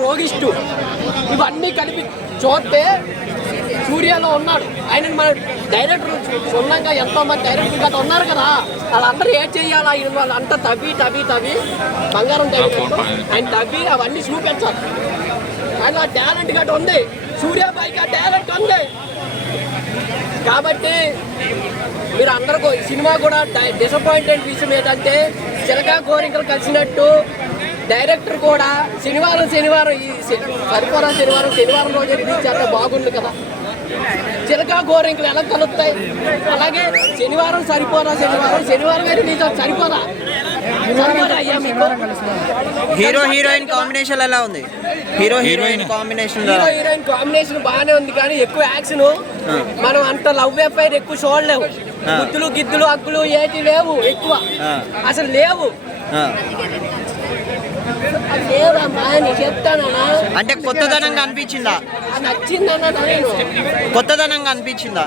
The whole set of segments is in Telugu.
రోగిష్టు ఇవన్నీ కలిపి చూస్తే సూర్యలో ఉన్నాడు. ఆయన మన డైరెక్టర్ సొంతంగా ఎంతోమంది డైరెక్టర్ గట్రా ఉన్నారు కదా, వాళ్ళందరూ ఏం చెయ్యాలి? ఆయన వాళ్ళంతా తవ్వి బంగారం ఆయన తవ్వి అవన్నీ చూపించాలి. ఆయన టాలెంట్ గట్రా ఉంది, సూర్యాబాయికి ఆ టాలెంట్ ఉంది. కాబట్టి మీరు అందరికీ సినిమా కూడా డిసప్పాయింటెడ్ విషయం ఏంటంటే చిలకా కోరికలు కలిసినట్టు డైరెక్టర్ కూడా శనివారం ఈ సరిపోరా శనివారం రోజు రిలీజ్ చేస్తే బాగుంది కదా. చిలకా గోరింకలు ఎలా కలుస్తాయి? అలాగే శనివారం సరిపోరా శనివారం రిలీజ్ సరిపోదా? అయ్యా మీకు హీరోయిన్ కాంబినేషన్ ఎలా ఉంది? హీరోయిన్ కాంబినేషన్ బాగానే ఉంది, కానీ ఎక్కువ యాక్షన్ మనం అంత లవ్ ఎఫ్ఐఆర్ ఎక్కువ చూడలేవు. గుద్దులు గిద్దులు అక్కులు ఏటి లేవు, ఎక్కువ అసలు లేవు. అంటే కొత్తదనంగా అనిపించిందా? కొత్తదనంగా అనిపించిందా?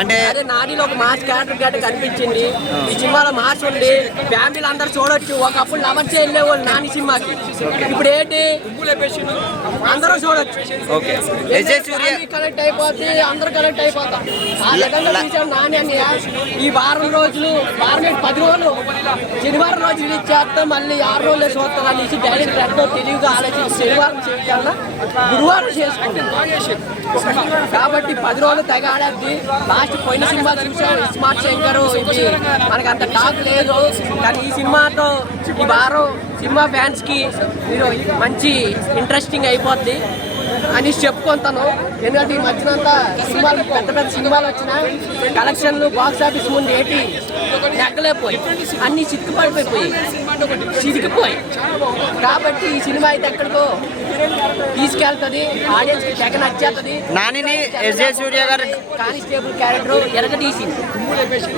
అంటే నాడిలో ఒక మాస్ క్యారెక్టర్ కనిపించింది. ఈ సినిమాలో మాస్ ఉంది, ఫ్యామిలీలు అందరు చూడొచ్చు. ఒకప్పుడు లవర్స్ వెళ్ళేవాళ్ళు నాని సినిమాకి, ఇప్పుడు ఏంటి అందరూ చూడొచ్చు. కనెక్ట్ అయిపోతే అందరూ కనెక్ట్ అయిపోతాం. ఆ విధంగా చూసాం నాని అని. ఈ వారం రోజులు 10 రోజులు శనివారం రోజు రిలీజ్ చేస్తాం, మళ్ళీ 6 రోజులే చూస్తాం అనేసి డైరెక్ట్ ఎంతో తెలివిగా ఆలోచించి శనివారం చేయాలన్నా గురువారం చేసుకుంటాం. కాబట్టి 10 రోజులు తెగ ఆడద్ది. లాస్ట్ పోయిన సినిమా చూసాం స్మార్ట్ శంకర్, ఇది మనకు అంత టాక్ లేదు. కానీ ఈ సినిమాతో ఈ వారం సినిమా ఫ్యాన్స్కి మీరు మంచి ఇంట్రెస్టింగ్ అయిపోద్ది అని చెప్పుకుంటాను. ఎందుకంటే ఈ మధ్యనంతా సినిమాలు పెద్ద సినిమాలు వచ్చినా కలెక్షన్లు బాక్స్ ఆఫీస్ ముందు ఏంటి నెగ్గలేకపోయి అన్ని చితికిపోయి. కాబట్టి ఈ సినిమా అయితే ఎక్కడికో తీసుకెళ్తుంది, ఆడియన్స్ కి తెగ నచ్చేస్తుంది. నానిని ఎస్జే సూర్య గారు కానిస్టేబుల్ క్యారెక్టర్ ఎరగదీసింది.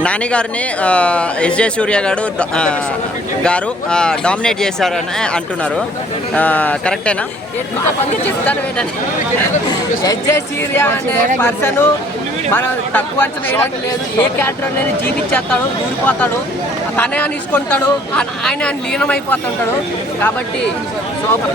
నాని గారిని ఎస్జే సూర్య గారు డామినేట్ చేశారని అంటున్నారు, కరెక్టేనా? చెప్తాను ఏంటంటే ఎస్జే సూర్య అనే పర్సన్ మనం తక్కువ అంచనా వేయడానికి లేదు. ఏ క్యారెక్టర్ అనేది జీవించేస్తాడు, దూరిపోతాడు, తనే అనేసుకుంటాడు, ఆయన లీనమైపోతుంటాడు. కాబట్టి సూపర్.